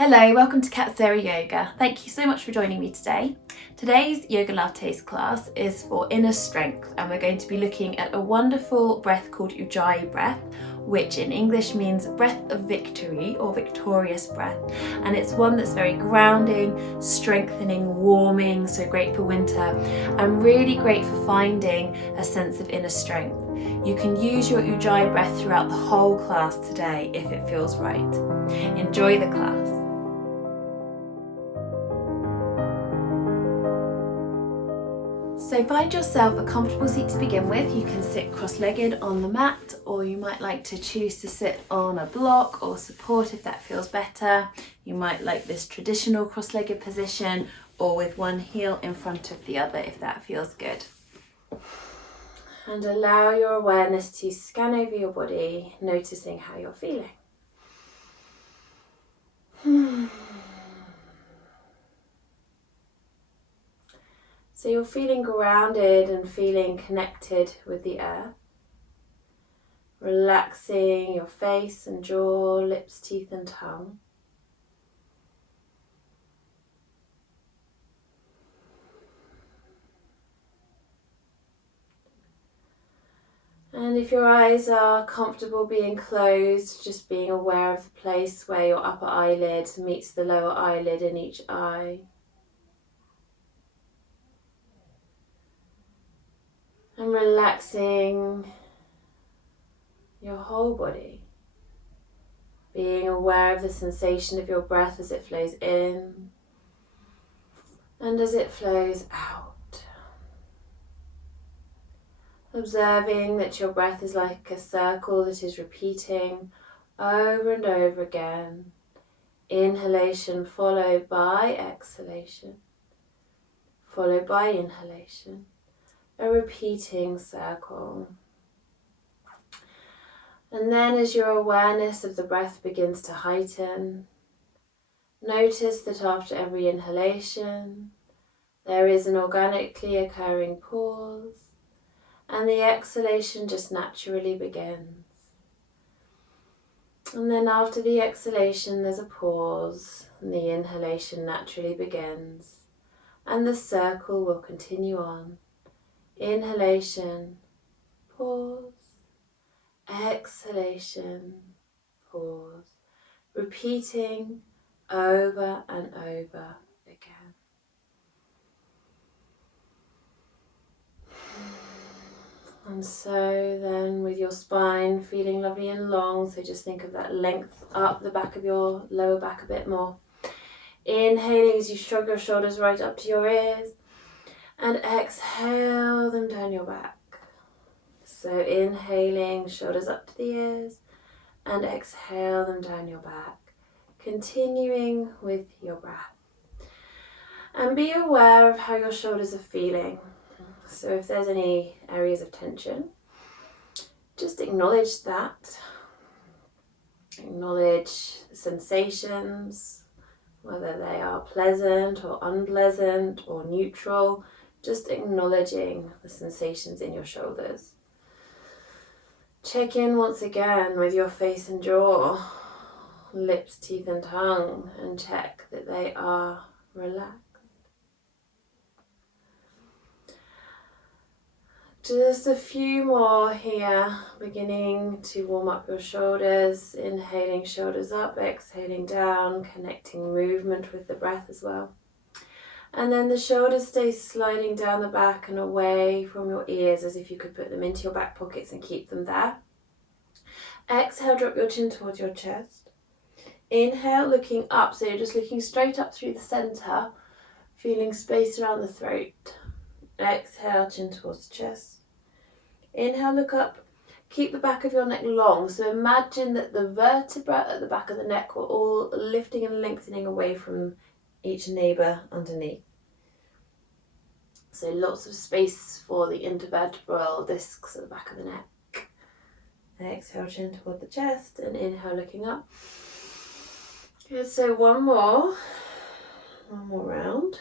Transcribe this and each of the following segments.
Hello, welcome to Katsura Yoga. Thank you so much for joining me today. Today's Yogalates class is for inner strength, and we're going to be looking at a wonderful breath called Ujjayi breath, which in English means breath of victory or victorious breath. And it's one that's very grounding, strengthening, warming, so great for winter, and really great for finding a sense of inner strength. You can use your Ujjayi breath throughout the whole class today if it feels right. Enjoy the class. So find yourself a comfortable seat to begin with. You can sit cross-legged on the mat, or you might like to choose to sit on a block or support if that feels better. You might like this traditional cross-legged position, or with one heel in front of the other if that feels good. And allow your awareness to scan over your body, noticing how you're feeling. So you're feeling grounded and feeling connected with the earth. Relaxing your face and jaw, lips, teeth and tongue. And if your eyes are comfortable being closed, just being aware of the place where your upper eyelid meets the lower eyelid in each eye. And relaxing your whole body. Being aware of the sensation of your breath as it flows in and as it flows out. Observing that your breath is like a circle that is repeating over and over again. Inhalation followed by exhalation, followed by inhalation. A repeating circle. And then as your awareness of the breath begins to heighten, notice that after every inhalation, there is an organically occurring pause, and the exhalation just naturally begins. And then after the exhalation, there's a pause, and the inhalation naturally begins, and the circle will continue on. Inhalation, pause, exhalation, pause, repeating over and over again. And so then with your spine feeling lovely and long, so just think of that length up the back of your lower back a bit more. Inhaling as you shrug your shoulders right up to your ears, and exhale them down your back. So inhaling, shoulders up to the ears, and exhale them down your back. Continuing with your breath. And be aware of how your shoulders are feeling. So if there's any areas of tension, just acknowledge that. Acknowledge the sensations, whether they are pleasant or unpleasant or neutral. Just acknowledging the sensations in your shoulders. Check in once again with your face and jaw, lips, teeth and tongue, and check that they are relaxed. Just a few more here, beginning to warm up your shoulders, inhaling shoulders up, exhaling down, connecting movement with the breath as well. And then the shoulders stay sliding down the back and away from your ears, as if you could put them into your back pockets and keep them there. Exhale, drop your chin towards your chest. Inhale, looking up, so you're just looking straight up through the center, feeling space around the throat. Exhale, chin towards the chest. Inhale, look up. Keep the back of your neck long, so imagine that the vertebra at the back of the neck were all lifting and lengthening away from each neighbour underneath. So lots of space for the intervertebral discs at the back of the neck. Exhale, chin toward the chest, and inhale, looking up. Good, so one more round.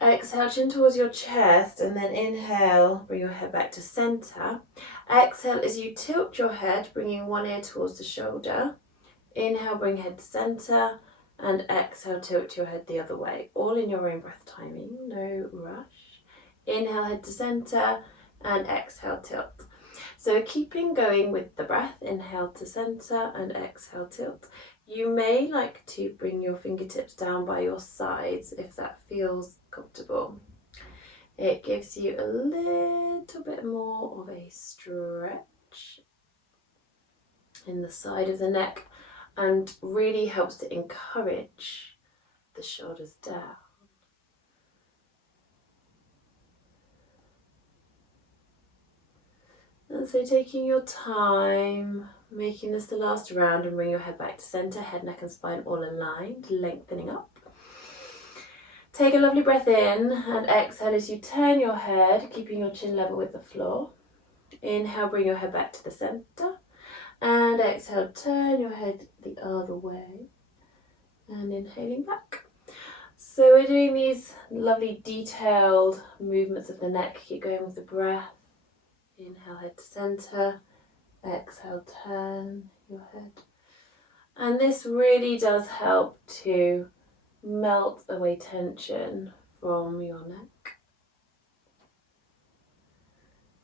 Exhale, chin towards your chest, and then inhale, bring your head back to center. Exhale as you tilt your head, bringing one ear towards the shoulder. Inhale, bring head to center, and exhale, tilt your head the other way, all in your own breath timing, no rush. Inhale, head to center, and exhale, tilt. So keeping going with the breath, inhale to center and exhale, tilt. You may like to bring your fingertips down by your sides if that feels comfortable. It gives you a little bit more of a stretch in the side of the neck and really helps to encourage the shoulders down. And so taking your time, making this the last round, and bring your head back to center, head, neck and spine all aligned, lengthening up. Take a lovely breath in and exhale as you turn your head, keeping your chin level with the floor. Inhale, bring your head back to the center. And exhale, turn your head the other way. And inhaling back. So we're doing these lovely detailed movements of the neck. Keep going with the breath. Inhale, head to center. Exhale, turn your head. And this really does help to melt away tension from your neck.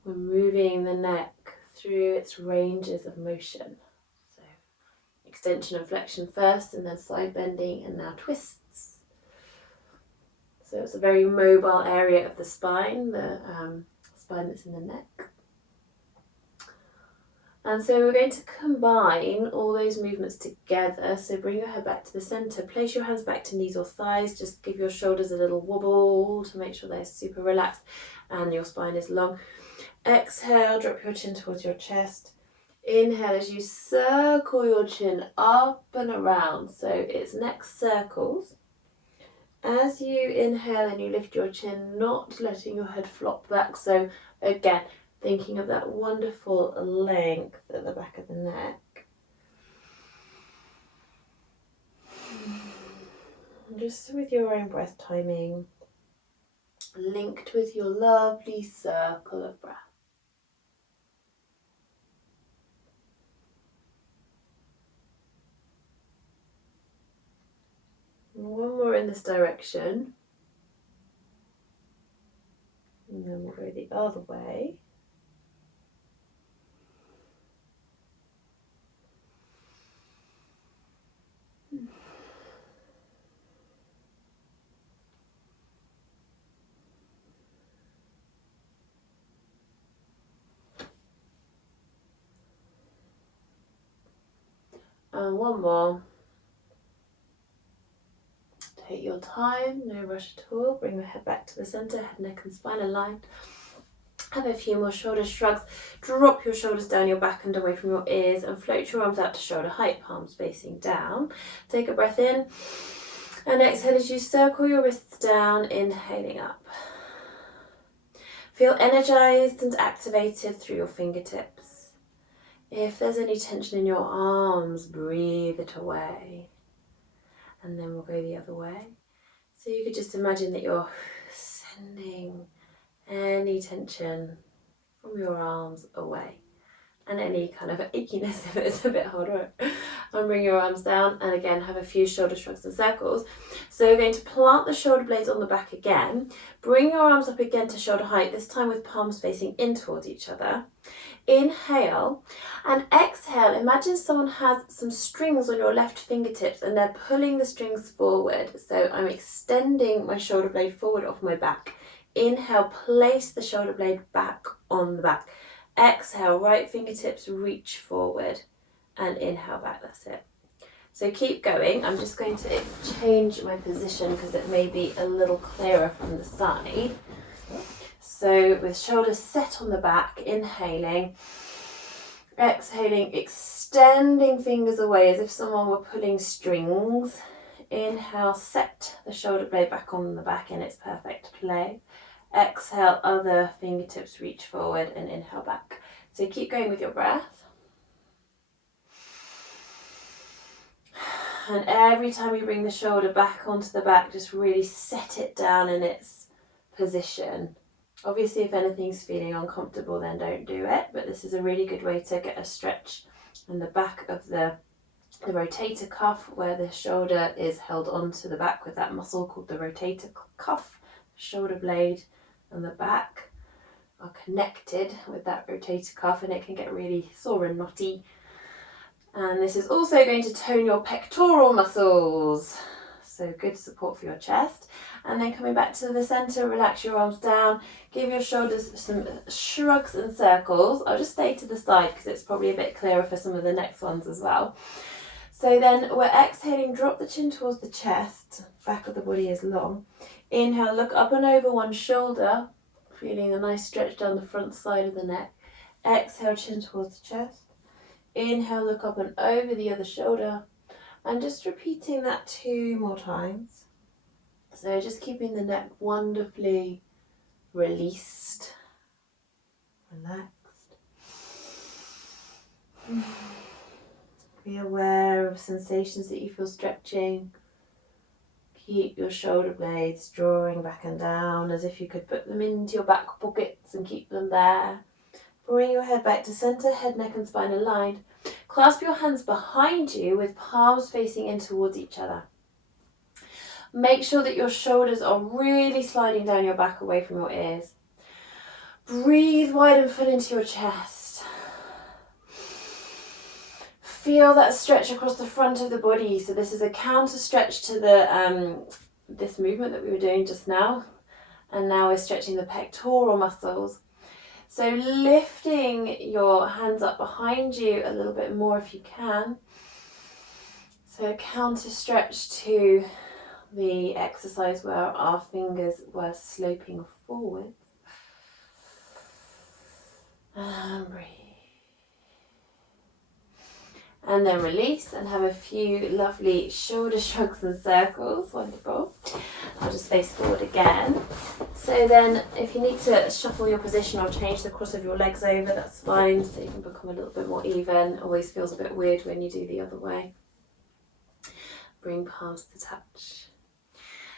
We're moving the neck through its ranges of motion. So extension and flexion first, and then side bending, and now twists. So it's a very mobile area of the spine that's in the neck. And so we're going to combine all those movements together. So bring your head back to the center, place your hands back to knees or thighs, just give your shoulders a little wobble to make sure they're super relaxed and your spine is long. Exhale, drop your chin towards your chest. Inhale as you circle your chin up and around, so it's neck circles. As you inhale and you lift your chin, not letting your head flop back, so again, thinking of that wonderful length at the back of the neck. Just with your own breath timing, linked with your lovely circle of breath. One more in this direction. And then we'll go the other way. And one more. Take your time, no rush at all. Bring your head back to the center, head, neck and spine aligned. Have a few more shoulder shrugs. Drop your shoulders down your back and away from your ears and float your arms out to shoulder height, palms facing down. Take a breath in and exhale as you circle your wrists down, inhaling up. Feel energized and activated through your fingertips. If there's any tension in your arms, breathe it away. And then we'll go the other way. So you could just imagine that you're sending any tension from your arms away. And any kind of achiness if it's a bit hard work. And bring your arms down and again have a few shoulder shrugs and circles. So you're going to plant the shoulder blades on the back again. Bring your arms up again to shoulder height, this time with palms facing in towards each other. Inhale and exhale. Imagine someone has some strings on your left fingertips and they're pulling the strings forward. So I'm extending my shoulder blade forward off my back. Inhale, place the shoulder blade back on the back. Exhale, right fingertips reach forward and inhale back, that's it. So keep going. I'm just going to change my position because it may be a little clearer from the side. So with shoulders set on the back, inhaling, exhaling, extending fingers away as if someone were pulling strings. Inhale, set the shoulder blade back on the back in its perfect place. Exhale, other fingertips reach forward and inhale back. So keep going with your breath. And every time you bring the shoulder back onto the back, just really set it down in its position. Obviously, if anything's feeling uncomfortable, then don't do it. But this is a really good way to get a stretch in the back of the the rotator cuff, where the shoulder is held onto the back with that muscle called the rotator cuff. Shoulder blade and the back are connected with that rotator cuff, and it can get really sore and knotty. And this is also going to tone your pectoral muscles, so good support for your chest. And then coming back to the center, relax your arms down, give your shoulders some shrugs and circles. I'll just stay to the side because it's probably a bit clearer for some of the next ones as well. So then we're exhaling, drop the chin towards the chest, back of the body is long. Inhale, look up and over one shoulder, feeling a nice stretch down the front side of the neck. Exhale, chin towards the chest. Inhale, look up and over the other shoulder. And just repeating that 2 more times. So just keeping the neck wonderfully released, relaxed. Be aware of sensations that you feel stretching. Keep your shoulder blades drawing back and down as if you could put them into your back pockets and keep them there. Bring your head back to center, head, neck and spine aligned. Clasp your hands behind you with palms facing in towards each other. Make sure that your shoulders are really sliding down your back away from your ears. Breathe wide and full into your chest. Feel that stretch across the front of the body. So this is a counter stretch to the this movement that we were doing just now. And now we're stretching the pectoral muscles. So lifting your hands up behind you a little bit more if you can. So a counter stretch to the exercise where our fingers were sloping forward. And breathe. And then release and have a few lovely shoulder shrugs and circles. Wonderful. I'll just face forward again. So then if you need to shuffle your position or change the cross of your legs over, that's fine. So you can become a little bit more even. Always feels a bit weird when you do the other way. Bring palms to touch.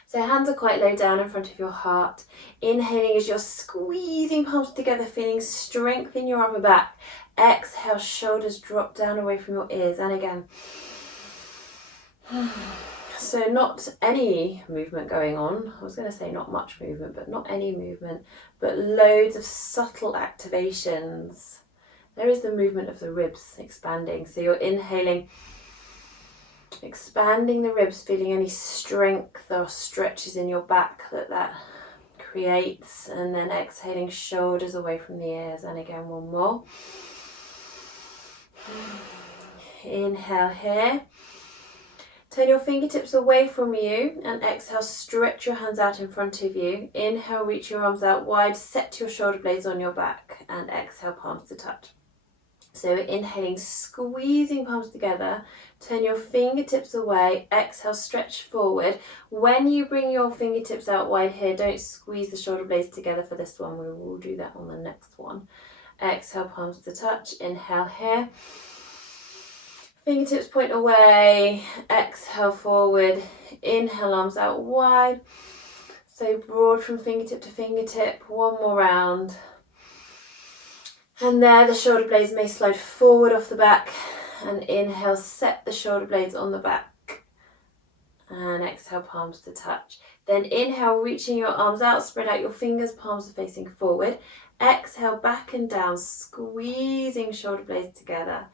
So hands are quite low down in front of your heart. Inhaling as you're squeezing palms together, feeling strength in your upper back. Exhale, shoulders drop down away from your ears. And again. So not any movement going on. I was going to say not much movement, but not any movement. But loads of subtle activations. There is the movement of the ribs expanding. So you're inhaling, expanding the ribs, feeling any strength or stretches in your back that creates, and then exhaling, shoulders away from the ears. And again, one more. Inhale here. Turn your fingertips away from you and exhale, stretch your hands out in front of you. Inhale, reach your arms out wide, set your shoulder blades on your back, and exhale, palms to touch. So inhaling, squeezing palms together, turn your fingertips away, exhale, stretch forward. When you bring your fingertips out wide here, don't squeeze the shoulder blades together for this one. We will do that on the next one. Exhale, palms to touch. Inhale here. Fingertips point away. Exhale, forward. Inhale, arms out wide. So broad from fingertip to fingertip. One more round. And there, the shoulder blades may slide forward off the back. And inhale, set the shoulder blades on the back. And exhale, palms to touch. Then inhale, reaching your arms out, spread out your fingers, palms are facing forward. Exhale, back and down, squeezing shoulder blades together.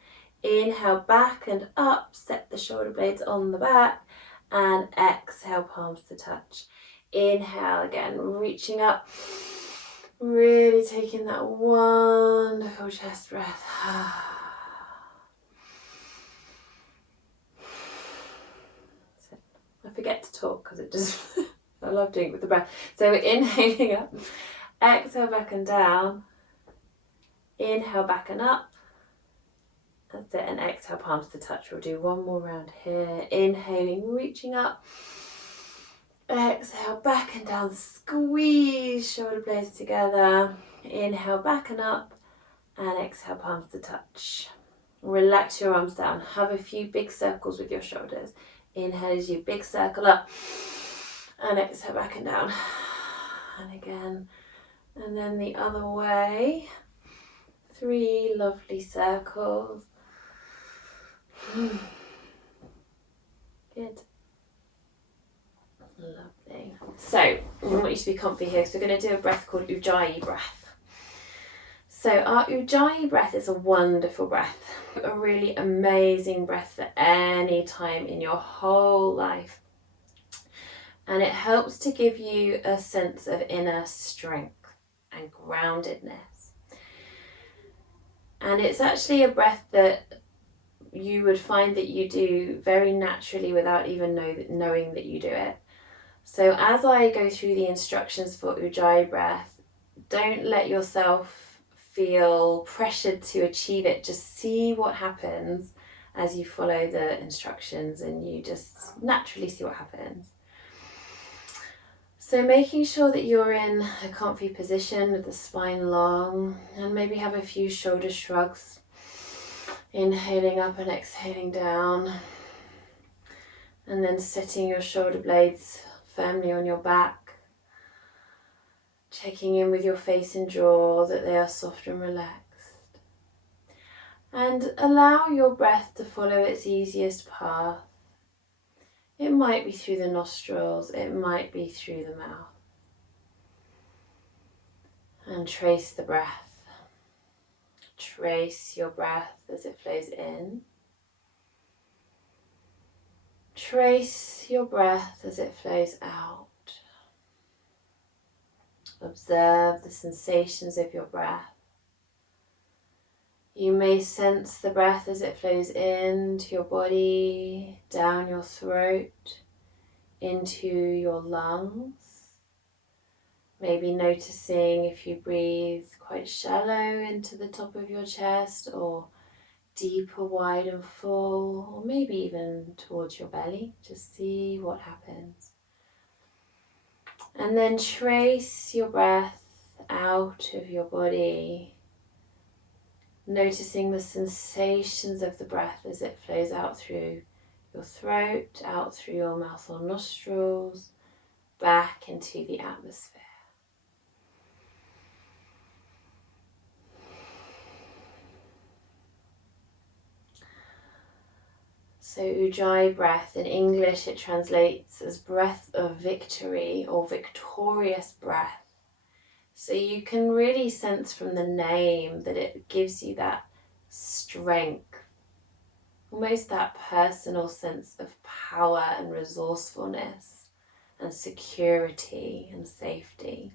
Inhale, back and up, set the shoulder blades on the back. And exhale, palms to touch. Inhale again, reaching up. Really taking that wonderful chest breath. I forget to talk because it just, I love doing it with the breath. So we're inhaling up, exhale back and down, inhale back and up. That's it, and exhale, palms to touch. We'll do one more round here. Inhaling, reaching up. Exhale, back and down, squeeze shoulder blades together. Inhale, back and up. And exhale, palms to touch. Relax your arms down. Have a few big circles with your shoulders. Inhale as you big circle up. And exhale, back and down. And again. And then the other way. 3 lovely circles. Good. Lovely. So, I want you to be comfy here because we're going to do a breath called Ujjayi breath. So our Ujjayi breath is a wonderful breath, a really amazing breath for any time in your whole life. And it helps to give you a sense of inner strength and groundedness. And it's actually a breath that you would find that you do very naturally without even knowing that you do it. So as I go through the instructions for Ujjayi breath, don't let yourself feel pressured to achieve it. Just see what happens as you follow the instructions, and you just naturally see what happens. So making sure that you're in a comfy position with the spine long, and maybe have a few shoulder shrugs, inhaling up and exhaling down, and then setting your shoulder blades firmly on your back, checking in with your face and jaw that they are soft and relaxed, and allow your breath to follow its easiest path. It might be through the nostrils, it might be through the mouth. And trace the breath. Trace your breath as it flows in. Trace your breath as it flows out. Observe the sensations of your breath. You may sense the breath as it flows into your body, down your throat, into your lungs. Maybe noticing if you breathe quite shallow into the top of your chest, or deeper, wide and full, or maybe even towards your belly. Just see what happens. And then trace your breath out of your body, noticing the sensations of the breath as it flows out through your throat, out through your mouth or nostrils, back into the atmosphere. So Ujjayi breath, in English it translates as breath of victory or victorious breath. So you can really sense from the name that it gives you that strength, almost that personal sense of power and resourcefulness and security and safety.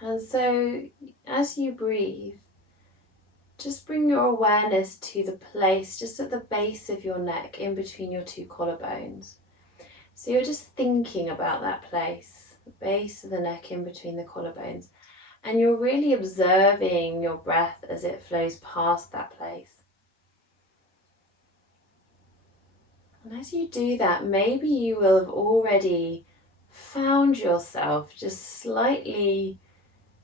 And so as you breathe, just bring your awareness to the place just at the base of your neck, in between your two collarbones. So you're just thinking about that place, the base of the neck in between the collarbones, and you're really observing your breath as it flows past that place. And as you do that, maybe you will have already found yourself just slightly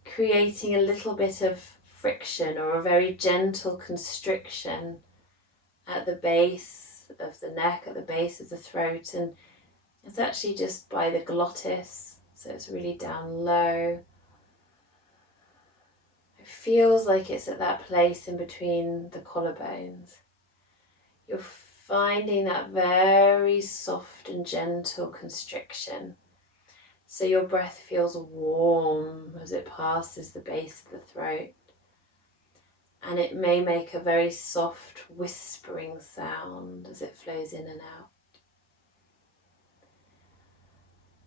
creating a little bit of friction or a very gentle constriction at the base of the neck, at the base of the throat, and it's actually just by the glottis, so it's really down low. It feels like it's at that place in between the collarbones. You're finding that very soft and gentle constriction. So your breath feels warm as it passes the base of the throat. And it may make a very soft whispering sound as it flows in and out.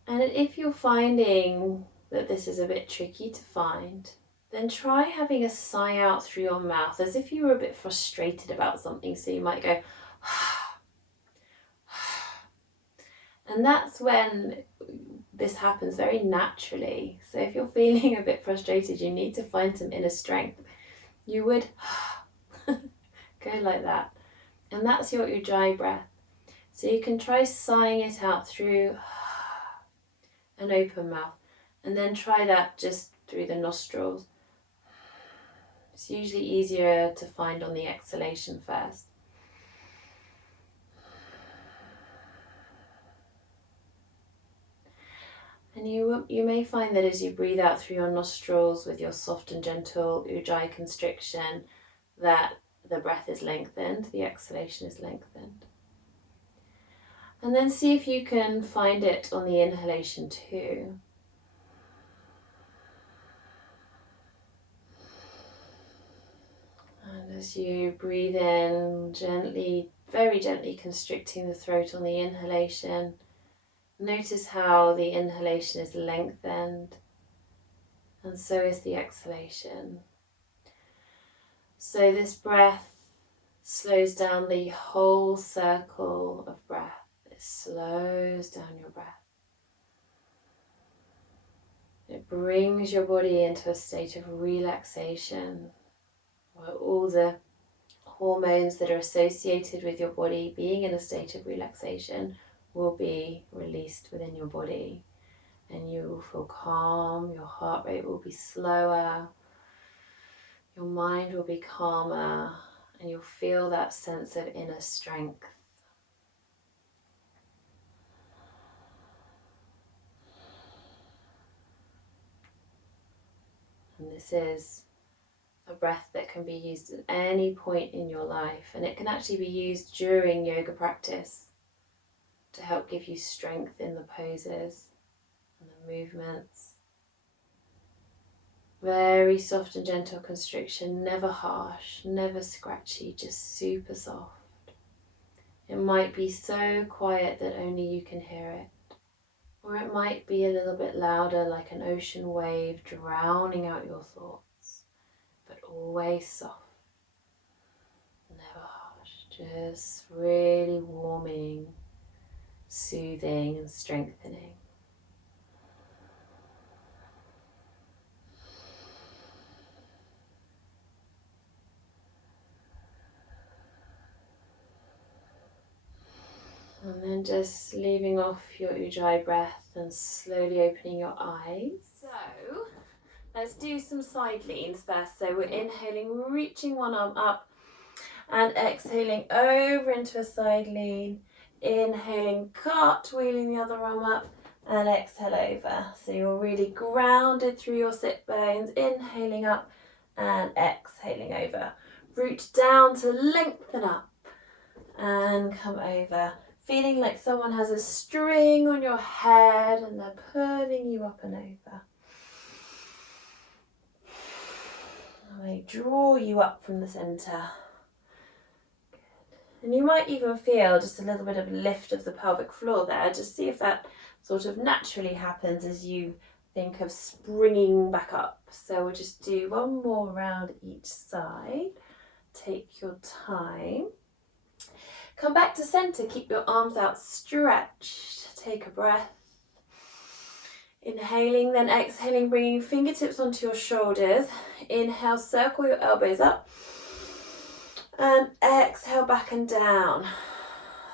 And if you're finding that this is a bit tricky to find, then try having a sigh out through your mouth as if you were a bit frustrated about something. So you might go, and that's when this happens very naturally. So if you're feeling a bit frustrated, you need to find some inner strength. You would go like that. And that's your Ujjayi breath. So you can try sighing it out through an open mouth, and then try that just through the nostrils. It's usually easier to find on the exhalation first. And you may find that as you breathe out through your nostrils with your soft and gentle Ujjayi constriction, that the breath is lengthened, the exhalation is lengthened. And then see if you can find it on the inhalation too. And as you breathe in, gently, very gently constricting the throat on the inhalation, notice how the inhalation is lengthened, and so is the exhalation. So this breath slows down the whole circle of breath. It slows down your breath. It brings your body into a state of relaxation, where all the hormones that are associated with your body being in a state of relaxation will be released within your body, and you will feel calm, your heart rate will be slower, your mind will be calmer, and you'll feel that sense of inner strength. And this is a breath that can be used at any point in your life, and it can actually be used during yoga practice to help give you strength in the poses and the movements. Very soft and gentle constriction, never harsh, never scratchy, just super soft. It might be so quiet that only you can hear it, or it might be a little bit louder, like an ocean wave drowning out your thoughts, but always soft, never harsh, just really warming, soothing and strengthening. And then just leaving off your Ujjayi breath and slowly opening your eyes. So let's do some side leans first. So we're inhaling, reaching one arm up, and exhaling over into a side lean. Inhaling, cartwheeling the other arm up, and exhale over. So you're really grounded through your sit bones. Inhaling up and exhaling over. Root down to lengthen up and come over. Feeling like someone has a string on your head and they're pulling you up and over. And they draw you up from the centre. Good. And you might even feel just a little bit of lift of the pelvic floor there. Just see if that sort of naturally happens as you think of springing back up. So we'll just do one more round each side. Take your time. Come back to centre, keep your arms out stretched. Take a breath. Inhaling, then exhaling, bringing fingertips onto your shoulders. Inhale, circle your elbows up. And exhale, back and down.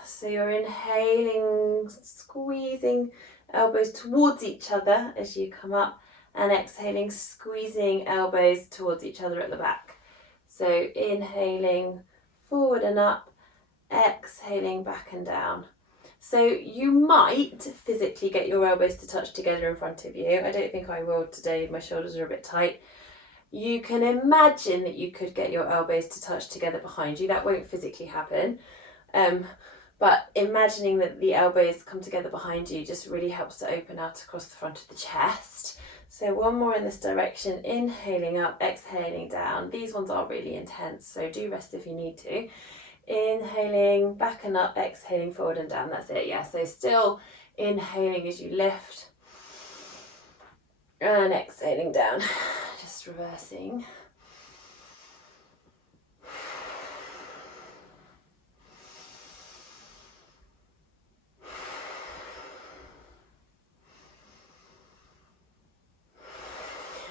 So you're inhaling, squeezing elbows towards each other as you come up. And exhaling, squeezing elbows towards each other at the back. So inhaling, forward and up. Exhaling, back and down. So you might physically get your elbows to touch together in front of you. I don't think I will today, my shoulders are a bit tight. You can imagine that you could get your elbows to touch together behind you. That won't physically happen. But imagining that the elbows come together behind you just really helps to open out across the front of the chest. So one more in this direction, inhaling up, exhaling down. These ones are really intense, so do rest if you need to. Inhaling, back and up, exhaling, forward and down. That's it, yeah. So still inhaling as you lift and exhaling down. Just reversing.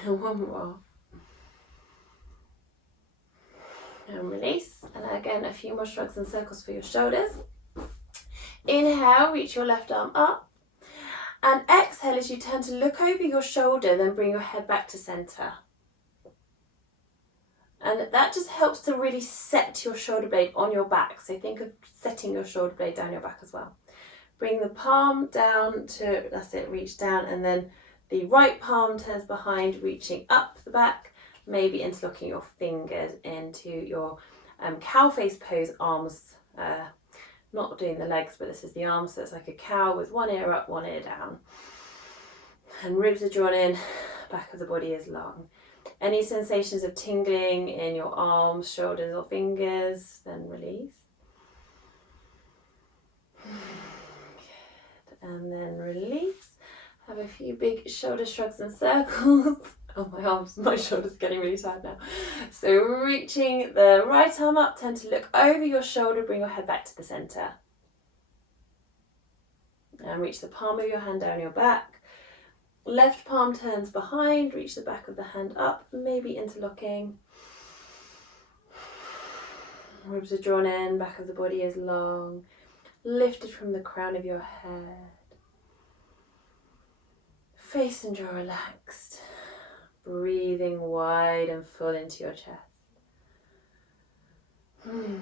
And one more. And release. And again, a few more shrugs and circles for your shoulders. Inhale, reach your left arm up. And exhale as you turn to look over your shoulder, then bring your head back to centre. And that just helps to really set your shoulder blade on your back. So think of setting your shoulder blade down your back as well. Bring the palm down to, that's it, reach down, and then the right palm turns behind, reaching up the back, maybe interlocking your fingers into your Cow face pose, arms, not doing the legs, but this is the arms, so it's like a cow with one ear up, one ear down. And ribs are drawn in, back of the body is long. Any sensations of tingling in your arms, shoulders or fingers, then release. Good. And then release. Have a few big shoulder shrugs and circles. Oh, my arms, my shoulders getting really tired now. So reaching the right arm up, tend to look over your shoulder, bring your head back to the centre. And reach the palm of your hand down your back. Left palm turns behind, reach the back of the hand up, maybe interlocking. Ribs are drawn in, back of the body is long, lifted from the crown of your head. Face and jaw relaxed, breathing wide and full into your chest. And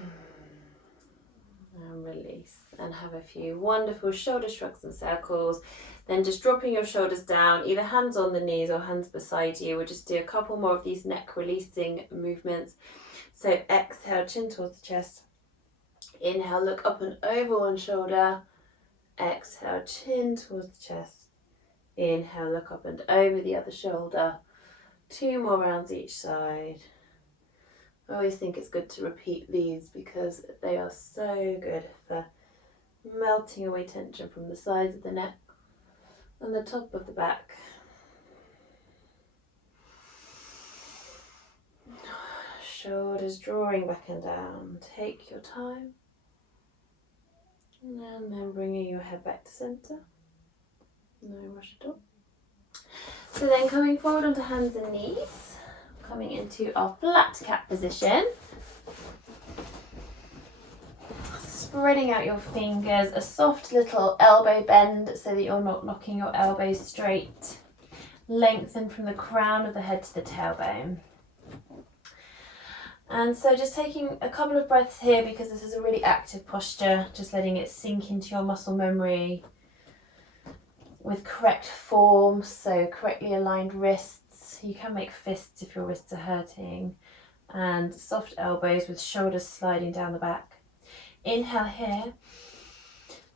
release, and have a few wonderful shoulder shrugs and circles. Then just dropping your shoulders down, either hands on the knees or hands beside you. We'll just do a couple more of these neck releasing movements. So exhale, chin towards the chest. Inhale, look up and over one shoulder. Exhale, chin towards the chest. Inhale, look up and over the other shoulder. 2 more rounds each side. I always think it's good to repeat these because they are so good for melting away tension from the sides of the neck and the top of the back. Shoulders drawing back and down. Take your time. And then bringing your head back to centre. No rush at all. So then coming forward onto hands and knees. Coming into our flat cat position. Spreading out your fingers, a soft little elbow bend so that you're not knocking your elbows straight. Lengthen from the crown of the head to the tailbone. And so just taking a couple of breaths here because this is a really active posture, just letting it sink into your muscle memory with correct form, so correctly aligned wrists. You can make fists if your wrists are hurting, and soft elbows with shoulders sliding down the back. Inhale here,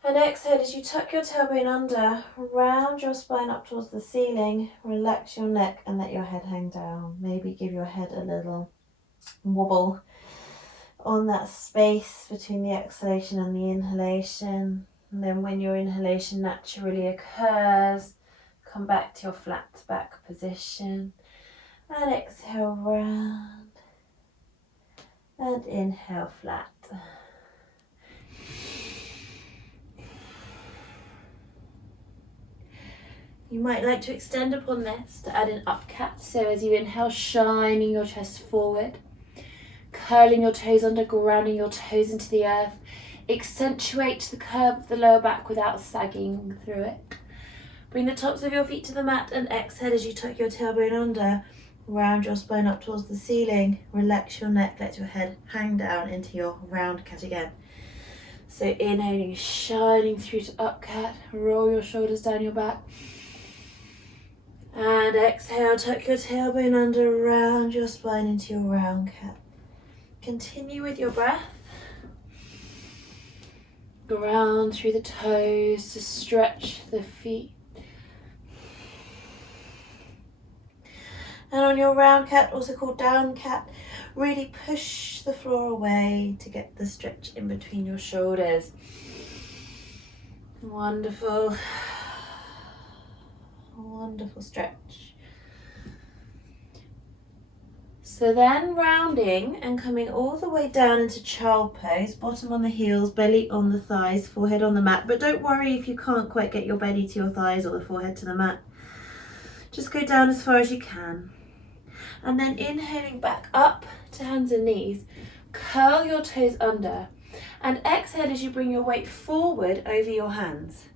and exhale as you tuck your tailbone under, round your spine up towards the ceiling, relax your neck and let your head hang down. Maybe give your head a little wobble on that space between the exhalation and the inhalation. And then when your inhalation naturally occurs, come back to your flat back position and exhale round and inhale flat. You might like to extend upon this to add an up cat. So as you inhale, shining your chest forward, curling your toes under, grounding your toes into the earth. Accentuate the curve of the lower back without sagging through it. Bring the tops of your feet to the mat and exhale as you tuck your tailbone under. Round your spine up towards the ceiling. Relax your neck, let your head hang down into your round cat again. So inhaling, shining through to up cat. Roll your shoulders down your back. And exhale, tuck your tailbone under, round your spine into your round cat. Continue with your breath. Ground through the toes to stretch the feet. And on your round cat, also called down cat, really push the floor away to get the stretch in between your shoulders. Wonderful. Wonderful stretch. So then rounding and coming all the way down into child pose, bottom on the heels, belly on the thighs, forehead on the mat. But don't worry if you can't quite get your belly to your thighs or the forehead to the mat. Just go down as far as you can. And then inhaling back up to hands and knees, curl your toes under and exhale as you bring your weight forward over your hands.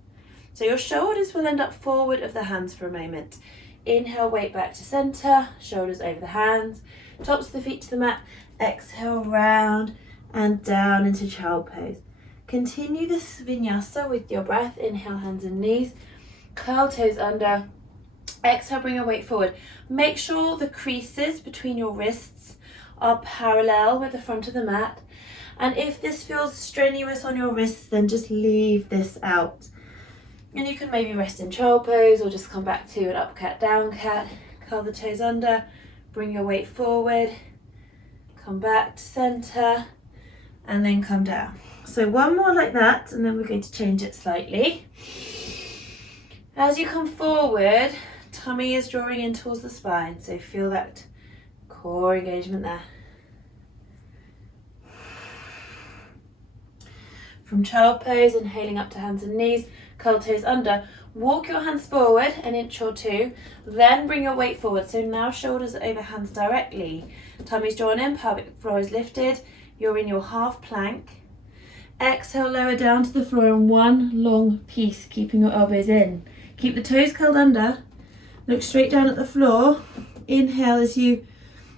So your shoulders will end up forward of the hands for a moment. Inhale, weight back to center, shoulders over the hands, tops of the feet to the mat. Exhale, round and down into child pose. Continue this vinyasa with your breath. Inhale, hands and knees, curl toes under. Exhale, bring your weight forward. Make sure the creases between your wrists are parallel with the front of the mat. And if this feels strenuous on your wrists, then just leave this out. And you can maybe rest in child pose or just come back to an up cat, down cat. Curl the toes under, bring your weight forward, come back to center, and then come down. So one more like that, and then we're going to change it slightly. As you come forward, tummy is drawing in towards the spine, so feel that core engagement there. From child pose, inhaling up to hands and knees, curl toes under, walk your hands forward an inch or two, then bring your weight forward. So now shoulders are over hands directly. Tummy's drawn in, pelvic floor is lifted. You're in your half plank. Exhale, lower down to the floor in one long piece, keeping your elbows in. Keep the toes curled under. Look straight down at the floor. Inhale as you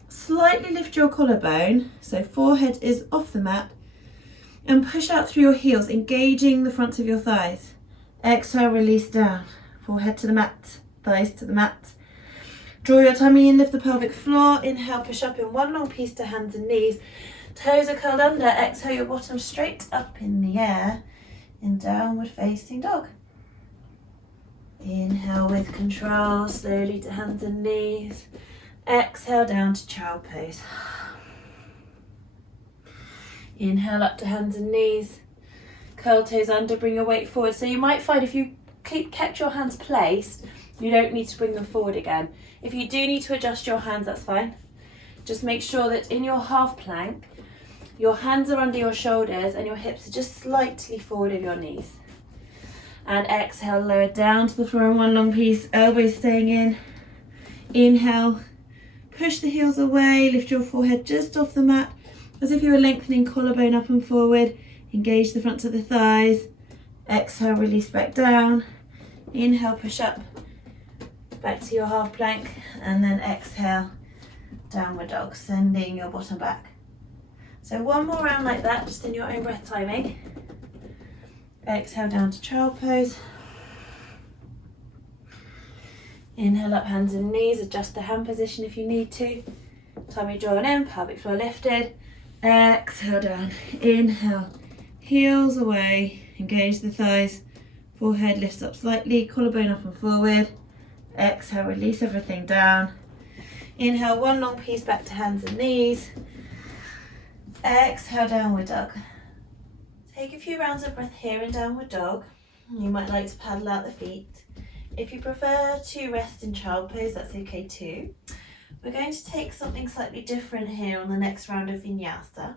slightly lift your collarbone, so forehead is off the mat. And push out through your heels, engaging the fronts of your thighs. Exhale, release down. Forehead to the mat, thighs to the mat. Draw your tummy in, lift the pelvic floor. Inhale, push up in one long piece to hands and knees. Toes are curled under. Exhale, your bottom straight up in the air in downward facing dog. Inhale with control, slowly to hands and knees. Exhale, down to child pose. Inhale up to hands and knees. Curl toes under, bring your weight forward. So you might find if you kept your hands placed, you don't need to bring them forward again. If you do need to adjust your hands, that's fine. Just make sure that in your half plank, your hands are under your shoulders and your hips are just slightly forward of your knees. And exhale, lower down to the floor in one long piece, elbows staying in. Inhale, push the heels away, lift your forehead just off the mat, as if you were lengthening collarbone up and forward. Engage the fronts of the thighs. Exhale, release back down. Inhale, push up, back to your half plank, and then exhale, downward dog, sending your bottom back. So one more round like that, just in your own breath timing. Exhale, down to child pose. Inhale up, hands and knees, adjust the hand position if you need to. Tummy drawn in, pelvic floor lifted. Exhale down, inhale, heels away, engage the thighs, forehead lifts up slightly, collarbone up and forward. Exhale, release everything down. Inhale, one long piece back to hands and knees. Exhale, downward dog. Take a few rounds of breath here in downward dog. You might like to paddle out the feet. If you prefer to rest in child pose, that's okay too. We're going to take something slightly different here on the next round of vinyasa.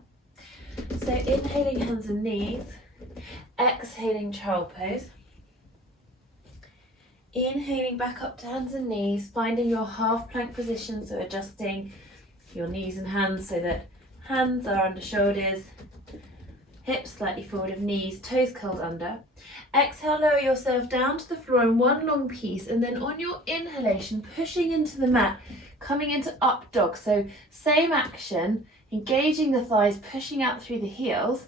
So inhaling hands and knees, exhaling child pose. Inhaling back up to hands and knees, finding your half plank position, so adjusting your knees and hands so that hands are under shoulders, hips slightly forward of knees, toes curled under. Exhale, lower yourself down to the floor in one long piece, and then on your inhalation, pushing into the mat, coming into up dog. So same action, engaging the thighs, pushing out through the heels,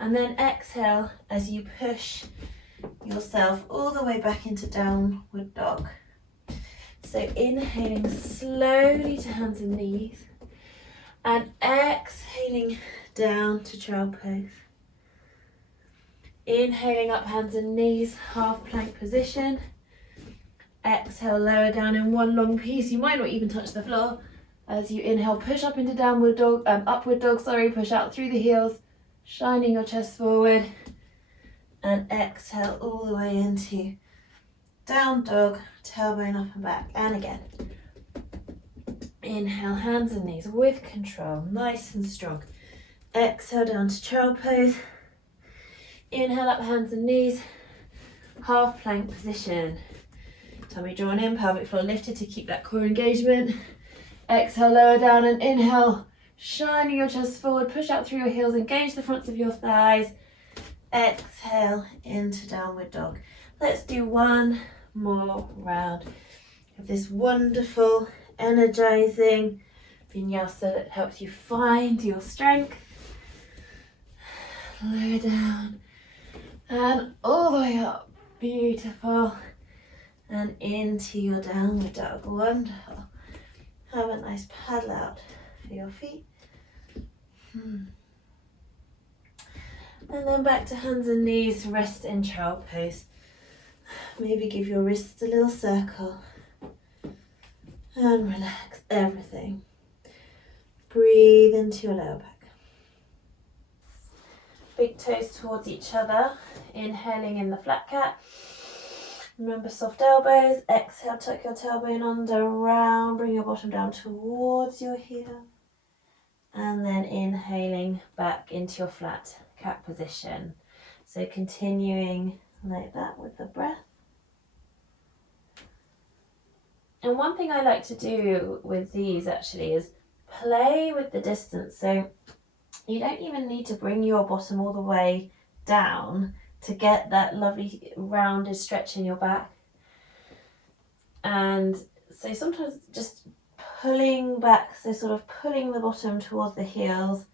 and then exhale as you push yourself all the way back into downward dog. So inhaling slowly to hands and knees, and exhaling down to child pose. Inhaling up, hands and knees, half plank position. Exhale, lower down in one long piece. You might not even touch the floor. As you inhale, push up into downward dog, upward dog, push out through the heels, shining your chest forward. And exhale all the way into down dog, tailbone up and back. And again. Inhale, hands and knees with control, nice and strong. Exhale down to child pose. Inhale up, hands and knees, half plank position. Tummy drawn in, pelvic floor lifted to keep that core engagement. Exhale, lower down and inhale, shining your chest forward, push out through your heels, engage the fronts of your thighs. Exhale into downward dog. Let's do one more round of this wonderful, energizing vinyasa that helps you find your strength. Lower down and all the way up. Beautiful. And into your downward dog. Wonderful. Have a nice paddle out for your feet. And then back to hands and knees, rest in child pose. Maybe give your wrists a little circle and relax everything. Breathe into your lower back. Big toes towards each other, inhaling in the flat cat. Remember soft elbows. Exhale, tuck your tailbone under, round, bring your bottom down towards your heel. And then inhaling back into your flat cat position. So continuing like that with the breath. And one thing I like to do with these actually is play with the distance. So you don't even need to bring your bottom all the way down to get that lovely rounded stretch in your back. And so sometimes just pulling back, so sort of pulling the bottom towards the heels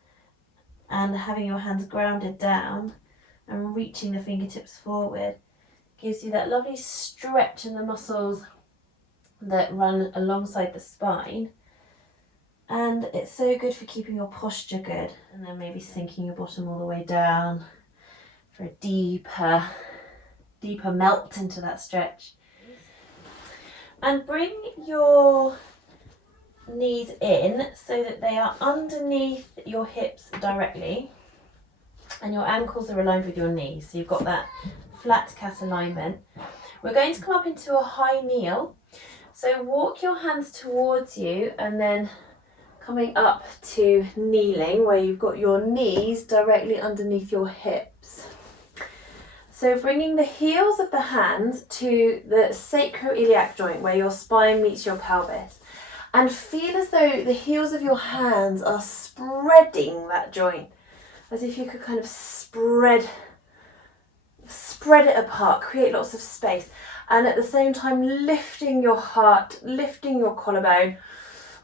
and having your hands grounded down and reaching the fingertips forward gives you that lovely stretch in the muscles that run alongside the spine. And it's so good for keeping your posture good. And then maybe sinking your bottom all the way down for a deeper melt into that stretch. And bring your knees in so that they are underneath your hips directly and your ankles are aligned with your knees. So you've got that flat cat alignment. We're going to come up into a high kneel. So walk your hands towards you and then coming up to kneeling where you've got your knees directly underneath your hips. So bringing the heels of the hands to the sacroiliac joint where your spine meets your pelvis. And feel as though the heels of your hands are spreading that joint. As if you could kind of spread it apart, create lots of space. And at the same time lifting your heart, lifting your collarbone,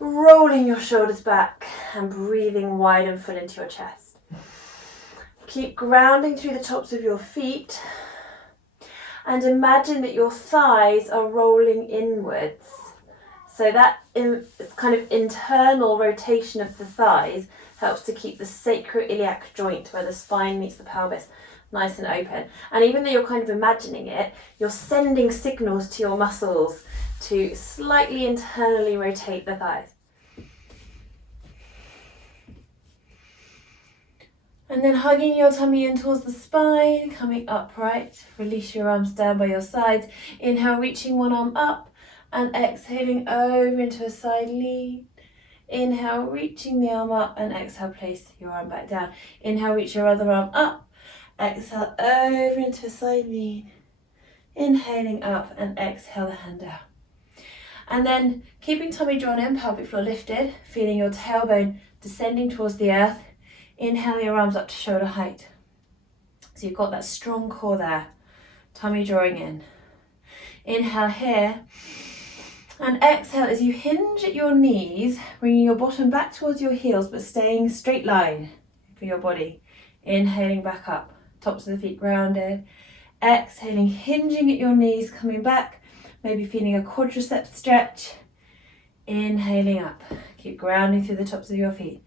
rolling your shoulders back and breathing wide and full into your chest. Keep grounding through the tops of your feet and imagine that your thighs are rolling inwards. So that kind of internal rotation of the thighs helps to keep the sacroiliac joint where the spine meets the pelvis nice and open. And even though you're kind of imagining it, you're sending signals to your muscles to slightly internally rotate the thighs. And then hugging your tummy in towards the spine, coming upright. Release your arms down by your sides. Inhale, reaching one arm up and exhaling over into a side lean. Inhale, reaching the arm up and exhale, place your arm back down. Inhale, reach your other arm up. Exhale over into a side lean. Inhaling up and exhale the hand down. And then keeping tummy drawn in, pelvic floor lifted, feeling your tailbone descending towards the earth. Inhale your arms up to shoulder height. So you've got that strong core there. Tummy drawing in. Inhale here. And exhale as you hinge at your knees, bringing your bottom back towards your heels but staying straight line for your body. Inhaling back up. Tops of the feet grounded. Exhaling, hinging at your knees, coming back. Maybe feeling a quadricep stretch. Inhaling up. Keep grounding through the tops of your feet.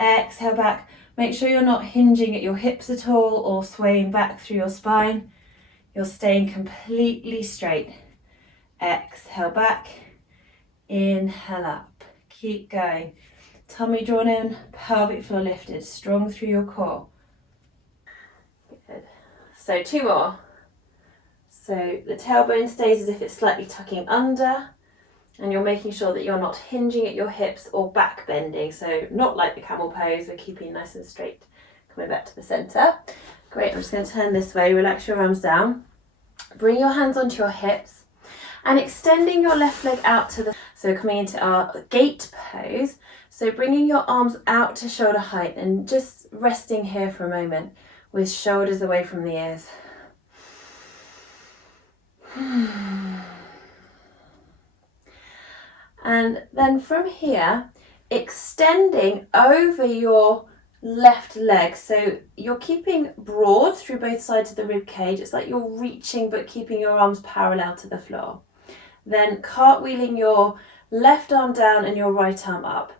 Exhale back. Make sure you're not hinging at your hips at all or swaying back through your spine. You're staying completely straight. Exhale back. Inhale up. Keep going. Tummy drawn in, pelvic floor lifted, strong through your core. Good. So 2 more. So the tailbone stays as if it's slightly tucking under. And you're making sure that you're not hinging at your hips or back bending. So not like the camel pose, we're keeping nice and straight. Coming back to the center. Great, I'm just going to turn this way, relax your arms down. Bring your hands onto your hips and extending your left leg out to the... So coming into our gate pose. So bringing your arms out to shoulder height and just resting here for a moment with shoulders away from the ears. And then from here, extending over your left leg. So you're keeping broad through both sides of the rib cage. It's like you're reaching but keeping your arms parallel to the floor. Then cartwheeling your left arm down and your right arm up.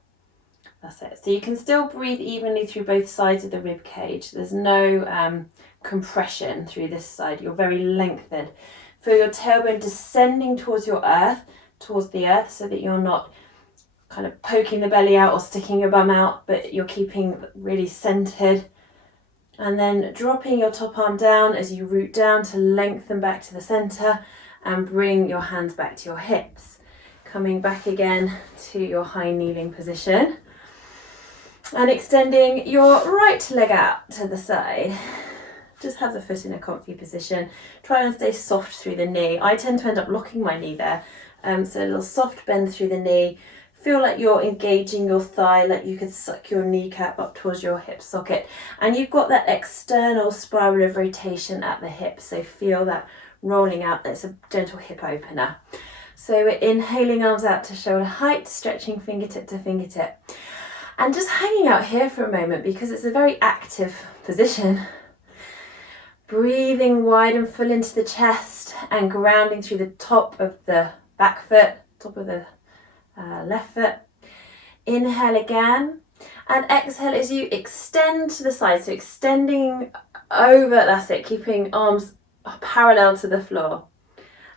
That's it. So you can still breathe evenly through both sides of the rib cage. There's no compression through this side. You're very lengthened. Feel your tailbone descending towards the earth, so that you're not kind of poking the belly out or sticking your bum out, but you're keeping really centered. And then dropping your top arm down as you root down to lengthen back to the center and bring your hands back to your hips. Coming back again to your high kneeling position and extending your right leg out to the side. Just have the foot in a comfy position. Try and stay soft through the knee. I tend to end up locking my knee there. So a little soft bend through the knee. Feel like you're engaging your thigh, like you could suck your kneecap up towards your hip socket. And you've got that external spiral of rotation at the hip. So feel that rolling out. That's a gentle hip opener. So we're inhaling, arms out to shoulder height, stretching fingertip to fingertip. And just hanging out here for a moment because it's a very active position. Breathing wide and full into the chest and grounding through the top of the back foot, top of the left foot. Inhale again and exhale as you extend to the side. So extending over, that's it, keeping arms parallel to the floor.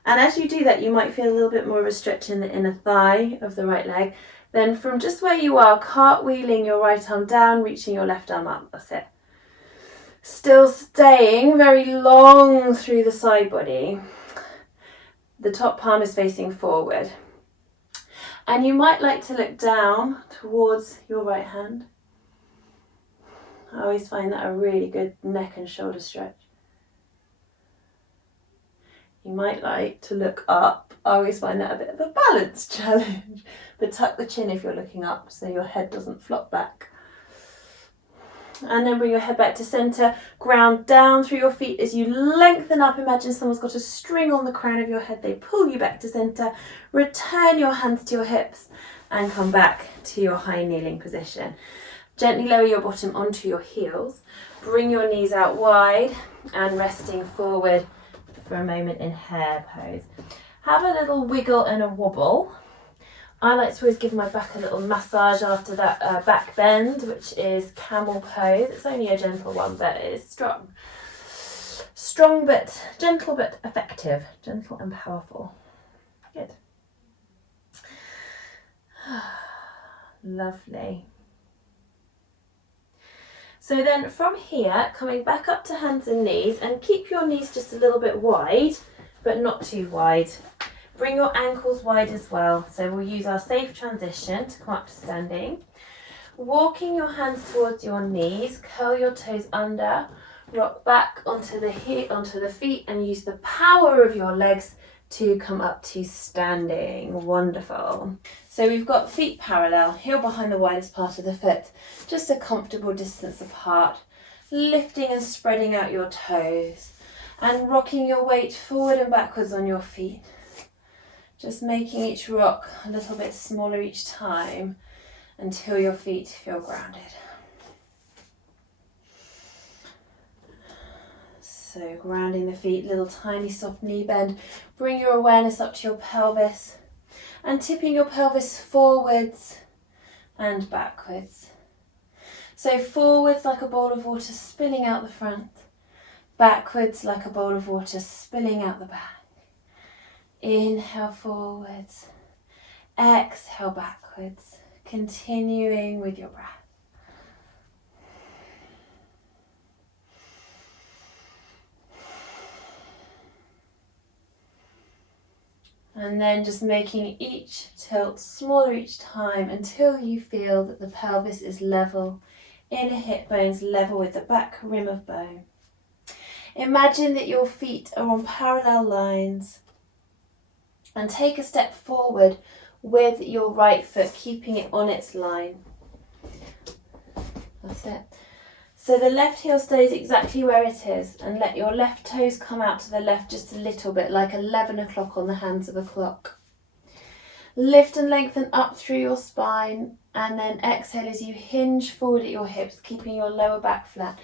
And as you do that, you might feel a little bit more of a stretch in the inner thigh of the right leg. Then from just where you are, cartwheeling your right arm down, reaching your left arm up. That's it. Still staying very long through the side body. The top palm is facing forward. And you might like to look down towards your right hand. I always find that a really good neck and shoulder stretch. You might like to look up. I always find that a bit of a balance challenge. But tuck the chin if you're looking up so your head doesn't flop back. And then bring your head back to center. Ground down through your feet as you lengthen up. Imagine someone's got a string on the crown of your head. They pull you back to center. Return your hands to your hips and come back to your high kneeling position. Gently lower your bottom onto your heels. Bring your knees out wide and resting forward for a moment in hare pose. Have a little wiggle and a wobble. I like to always give my back a little massage after that back bend, which is camel pose. It's only a gentle one, but it is strong. Strong but gentle but effective. Gentle and powerful. Good. Lovely. So then from here, coming back up to hands and knees, and keep your knees just a little bit wide, but not too wide. Bring your ankles wide as well. So we'll use our safe transition to come up to standing. Walking your hands towards your knees, curl your toes under, rock back onto the feet, and use the power of your legs to come up to standing. Wonderful. So we've got feet parallel, heel behind the widest part of the foot, just a comfortable distance apart, lifting and spreading out your toes and rocking your weight forward and backwards on your feet. Just making each rock a little bit smaller each time until your feet feel grounded. So grounding the feet, little tiny soft knee bend. Bring your awareness up to your pelvis and tipping your pelvis forwards and backwards. So forwards like a bowl of water spilling out the front, backwards like a bowl of water spilling out the back. Inhale forwards, exhale backwards, continuing with your breath. And then just making each tilt smaller each time until you feel that the pelvis is level, inner hip bones level with the back rim of bone. Imagine that your feet are on parallel lines and take a step forward with your right foot, keeping it on its line. That's it. So the left heel stays exactly where it is, and let your left toes come out to the left just a little bit, like 11 o'clock on the hands of a clock. Lift and lengthen up through your spine, and then exhale as you hinge forward at your hips, keeping your lower back flat.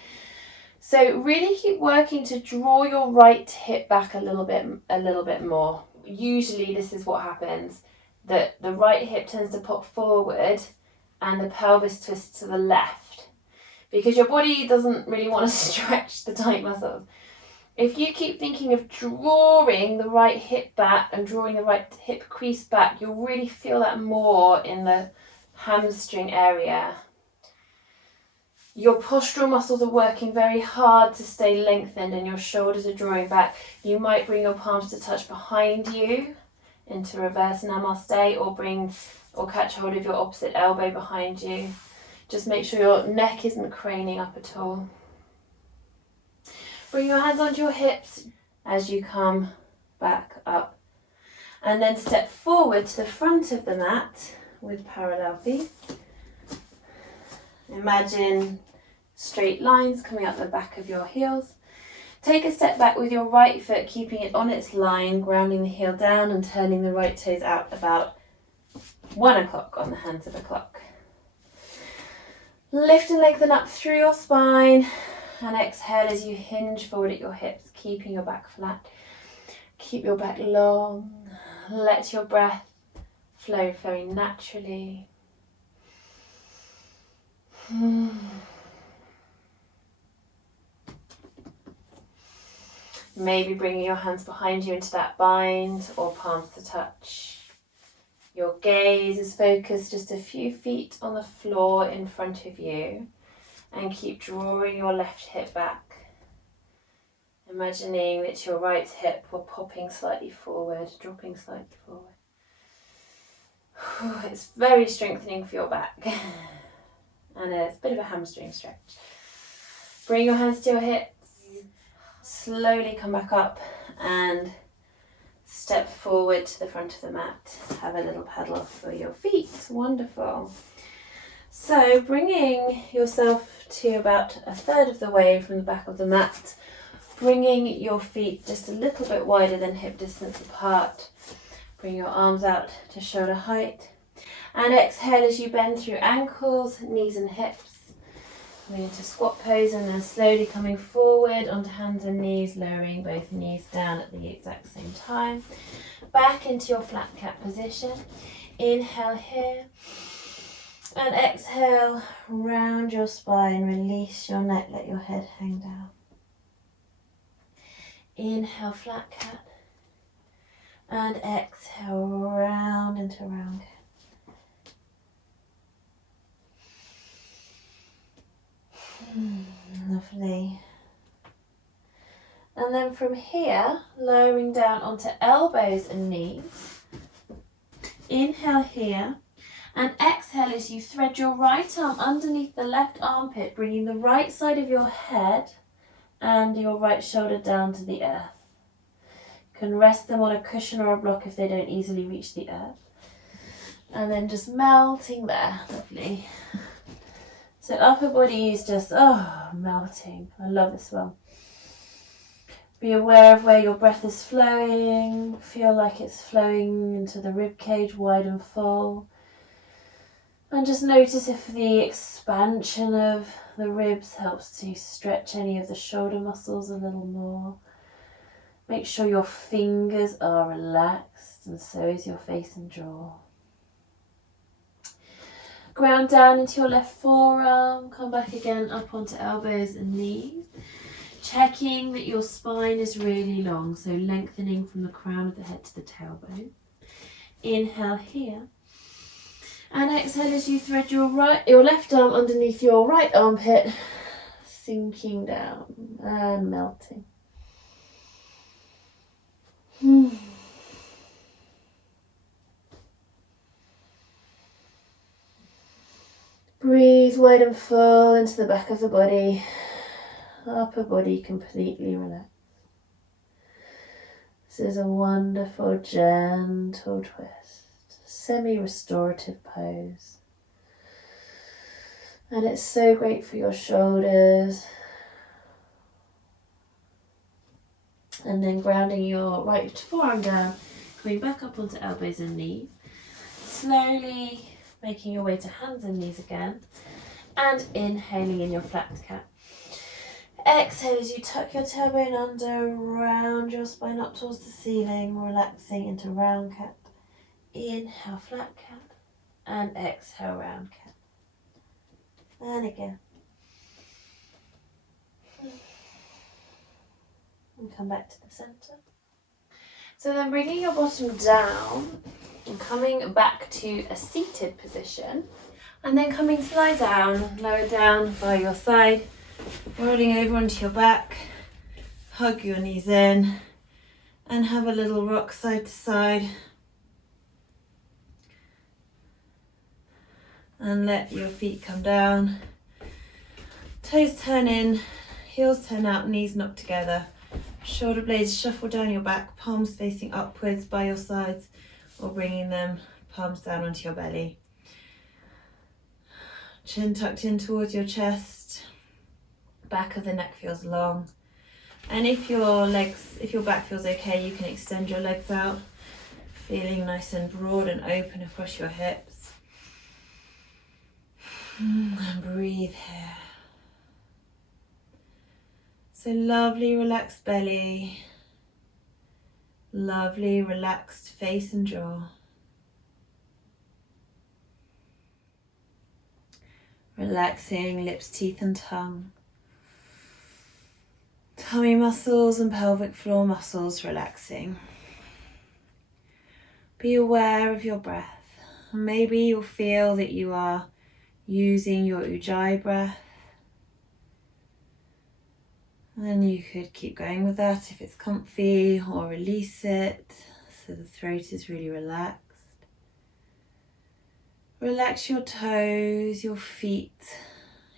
So really keep working to draw your right hip back a little bit more. Usually this is what happens, that the right hip tends to pop forward and the pelvis twists to the left, because your body doesn't really want to stretch the tight muscles. If you keep thinking of drawing the right hip back and drawing the right hip crease back, you'll really feel that more in the hamstring area. Your postural muscles are working very hard to stay lengthened and your shoulders are drawing back. You might bring your palms to touch behind you into reverse namaste, or catch hold of your opposite elbow behind you. Just make sure your neck isn't craning up at all. Bring your hands onto your hips as you come back up. And then step forward to the front of the mat with parallel feet. Imagine straight lines coming up the back of your heels. Take a step back with your right foot, keeping it on its line, grounding the heel down and turning the right toes out about 1 o'clock on the hands of the clock. Lift and lengthen up through your spine and exhale as you hinge forward at your hips, keeping your back flat. Keep your back long. Let your breath flow very naturally. Maybe bringing your hands behind you into that bind or palms to touch. Your gaze is focused just a few feet on the floor in front of you, and keep drawing your left hip back. Imagining that your right hip will popping slightly forward, dropping slightly forward. It's very strengthening for your back. And it's a bit of a hamstring stretch. Bring your hands to your hips. Slowly come back up and step forward to the front of the mat. Have a little paddle for your feet. Wonderful. So bringing yourself to about a third of the way from the back of the mat, bringing your feet just a little bit wider than hip distance apart. Bring your arms out to shoulder height. And exhale as you bend through ankles, knees and hips. Coming into squat pose and then slowly coming forward onto hands and knees, lowering both knees down at the exact same time. Back into your flat cat position. Inhale here. And exhale, round your spine, release your neck, let your head hang down. Inhale, flat cat. And exhale, round into round cat. Lovely. And then from here, lowering down onto elbows and knees. Inhale here. And exhale as you thread your right arm underneath the left armpit, bringing the right side of your head and your right shoulder down to the earth. You can rest them on a cushion or a block if they don't easily reach the earth. And then just melting there. Lovely. So upper body is just, melting. I love this one. Be aware of where your breath is flowing. Feel like it's flowing into the rib cage, wide and full. And just notice if the expansion of the ribs helps to stretch any of the shoulder muscles a little more. Make sure your fingers are relaxed, and so is your face and jaw. Ground down into your left forearm. Come back again up onto elbows and knees. Checking that your spine is really long, so lengthening from the crown of the head to the tailbone. Inhale here. And exhale as you thread your left arm underneath your right armpit, sinking down and melting. Breathe wide and full into the back of the body. Upper body completely relaxed. This is a wonderful, gentle twist. Semi-restorative pose. And it's so great for your shoulders. And then grounding your right forearm down, coming back up onto elbows and knees. Slowly making your way to hands and knees again. And inhaling in your flat cat. Exhale as you tuck your tailbone under, round your spine up towards the ceiling, relaxing into round cat. Inhale, flat cat, and exhale, round cat. And again. And come back to the center. So then bringing your bottom down and coming back to a seated position, and then coming to lie down, lower down by your side, rolling over onto your back, hug your knees in, and have a little rock side to side. And let your feet come down, toes turn in, heels turn out, knees knock together. Shoulder blades shuffle down your back, palms facing upwards by your sides, or bringing them palms down onto your belly. Chin tucked in towards your chest, back of the neck feels long. And if your back feels okay, you can extend your legs out, feeling nice and broad and open across your hips. And breathe here. So lovely relaxed belly, lovely relaxed face and jaw. Relaxing lips, teeth and tongue. Tummy muscles and pelvic floor muscles relaxing. Be aware of your breath. Maybe you'll feel that you are using your Ujjayi breath. And you could keep going with that if it's comfy, or release it so the throat is really relaxed. Relax your toes, your feet,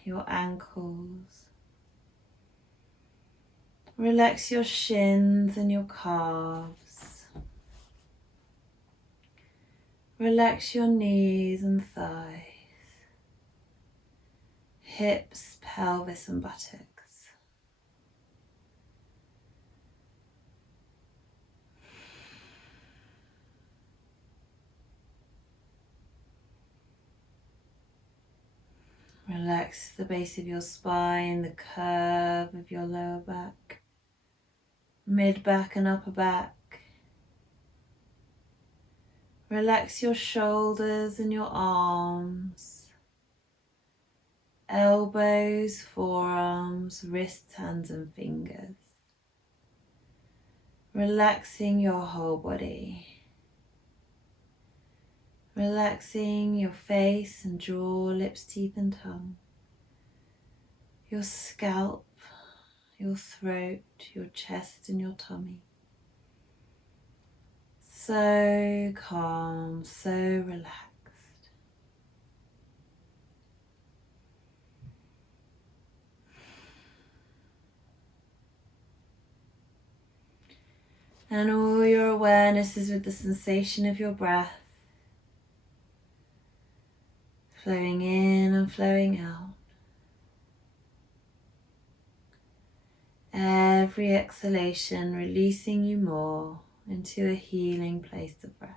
your ankles. Relax your shins and your calves. Relax your knees and thighs, hips, pelvis and buttocks. Relax the base of your spine, the curve of your lower back, mid back and upper back. Relax your shoulders and your arms, elbows, forearms, wrists, hands and fingers. Relaxing your whole body. Relaxing your face and jaw, lips, teeth and tongue. Your scalp, your throat, your chest and your tummy. So calm, so relaxed. And all your awareness is with the sensation of your breath, flowing in and flowing out. Every exhalation releasing you more into a healing place of breath.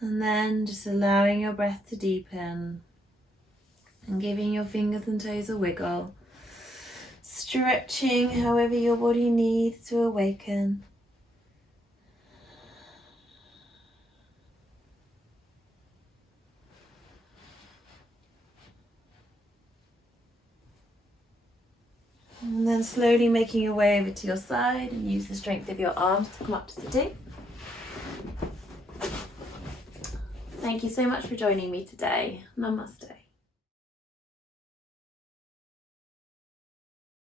And then just allowing your breath to deepen, And giving your fingers and toes a wiggle. Stretching however your body needs to awaken. And then slowly making your way over to your side and use the strength of your arms to come up to sitting. Thank you so much for joining me today. Namaste.